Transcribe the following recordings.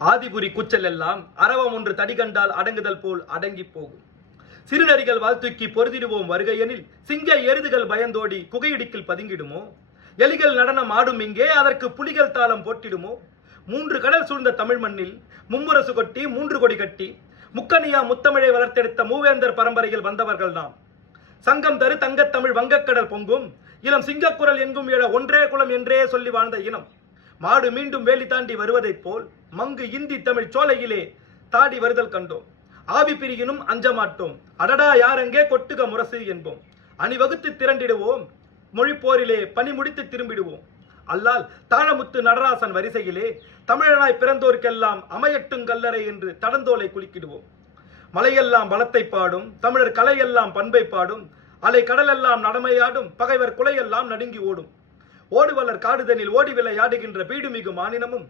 ஆதிபுரி கூச்சல் எல்லாம் அரவம் ஒன்று தடிகண்டால் அடங்குதல் போல் அடங்கி போகும். சிறுநரிகள் வாழ்த்துக்கி பொருதிடுவோம் வருகையெனில் சிங்க எருதுகள் பயந்தோடி குகையிடுக்கில் பதுங்கிடுமோ? எலிகள் நடனம் ஆடும் இங்கே அதற்கு புலிகள் தாளம் போட்டிடுமோ? 3 கடல் சூழ்ந்த தமிழ் மண்ணில் மும்முரசு கொட்டி 3 கொடி கட்டி முக்கனியா முத்தமிழை வளர்த்தெடுத்த மூவேந்தர் பரம்பரையில் வந்தவர்கள் நாம். சங்கம் தரு தங்கத்தமிழ் வங்கக்கடல் பொங்கும் இளம் சிங்கக்குரல் எங்கும் எழ ஒன்றே குலம் என்றே சொல்லி வாழ்ந்த இனம். மாடு மீண்டும் வேலி தாண்டி வருவதைப் போல் மங்கு இந்தி தமிழ் சோலையிலே தாடி வருதல் கண்டோம். ஆவி பிரியினும் அஞ்சமாட்டோம், அடடா யாரெங்கே கொட்டுக முரசு என்போம். அணிவகுத்து திரண்டிடுவோம், மொழிப்போரிலே பணி முடித்து திரும்பிடுவோம். அல்லால் தாழமுத்து நடராசன் வரிசையிலே தமிழனாய் பிறந்தோருக்கெல்லாம் அமையட்டும் கல்லறை என்று தடந்தோலை குலுக்கிடுவோம். மலையெல்லாம் பலத்தை பாடும், தமிழர் கலையெல்லாம் பண்பை பாடும், அலை கடலெல்லாம் நடமையாடும், பகைவர் குலையெல்லாம் நடுங்கி ஓடும். ஓடுவலர் காடுதனில் ஓடி விளையாடுகின்ற பீடுமிகு மானினமும்,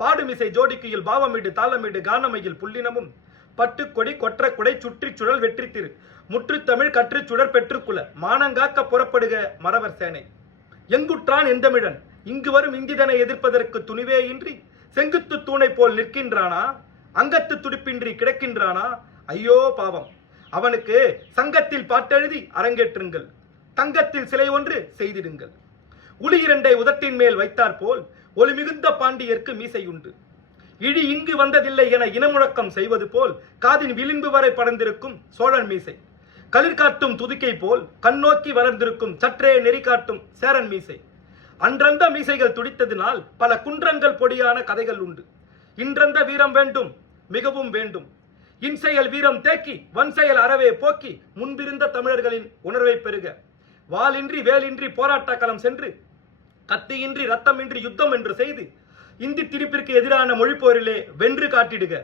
பாடுமிசை ஜோடிக்கையில் பாவமிடு தாளமிடு கானமையில் புள்ளினமும், பட்டுக்கொடி கொற்ற குடை சுற்றி சுழல் வெற்றி திரு முற்றுத்தமிழ் கற்று சுடர் பெற்றுக்குல மானங்காக்க புறப்படுக மறவர் சேனை. எங்குற்றான் எந்தமிழன் இங்கு வரும் இங்கிதனை எதிர்ப்பதற்கு துணிவே இன்றி செங்குத்து தூணை போல் நிற்கின்றானா? அங்கத்து துடிப்பின்றி கிடக்கின்றானா? ஐயோ பாவம், அவனுக்கு சங்கத்தில் பாட்டெழுதி அரங்கேற்றுங்கள், தங்கத்தில் சிலை ஒன்று செய்திடுங்கள். உளி 2 உதட்டின் மேல் வைத்தார் போல் ஒளி மிகுந்த பாண்டியர்க்கு மீசையுண்டு. இழி இங்கு வந்ததில்லை என இனமுழக்கம் செய்வது போல் காதின் விளிம்பு வரை படர்ந்திருக்கும் சோழன் மீசை. களிர்காட்டும் துதிக்கை போல் கண்ணோக்கி வளர்ந்திருக்கும் சற்றே நெறி காட்டும் சேரன் மீசை. அன்றந்த மீசைகள் துடித்ததினால் பல குன்றங்கள் பொடியான கதைகள் உண்டு. இன்றந்த வீரம் வேண்டும், மிகவும் வேண்டும். இன்செயல் வீரம் தேக்கி வன்செயல் அறவே போக்கி முன்பிருந்த தமிழர்களின் உணர்வை பெறுக. வாளின்றி வேலின்றி போராட்ட களம் சென்று கத்தியின்றி ரத்தமின்றி யுத்தம் என்று செய்து இந்தி திணிப்பிற்கு எதிரான மொழிப்போரிலே வென்று காட்டிடுக.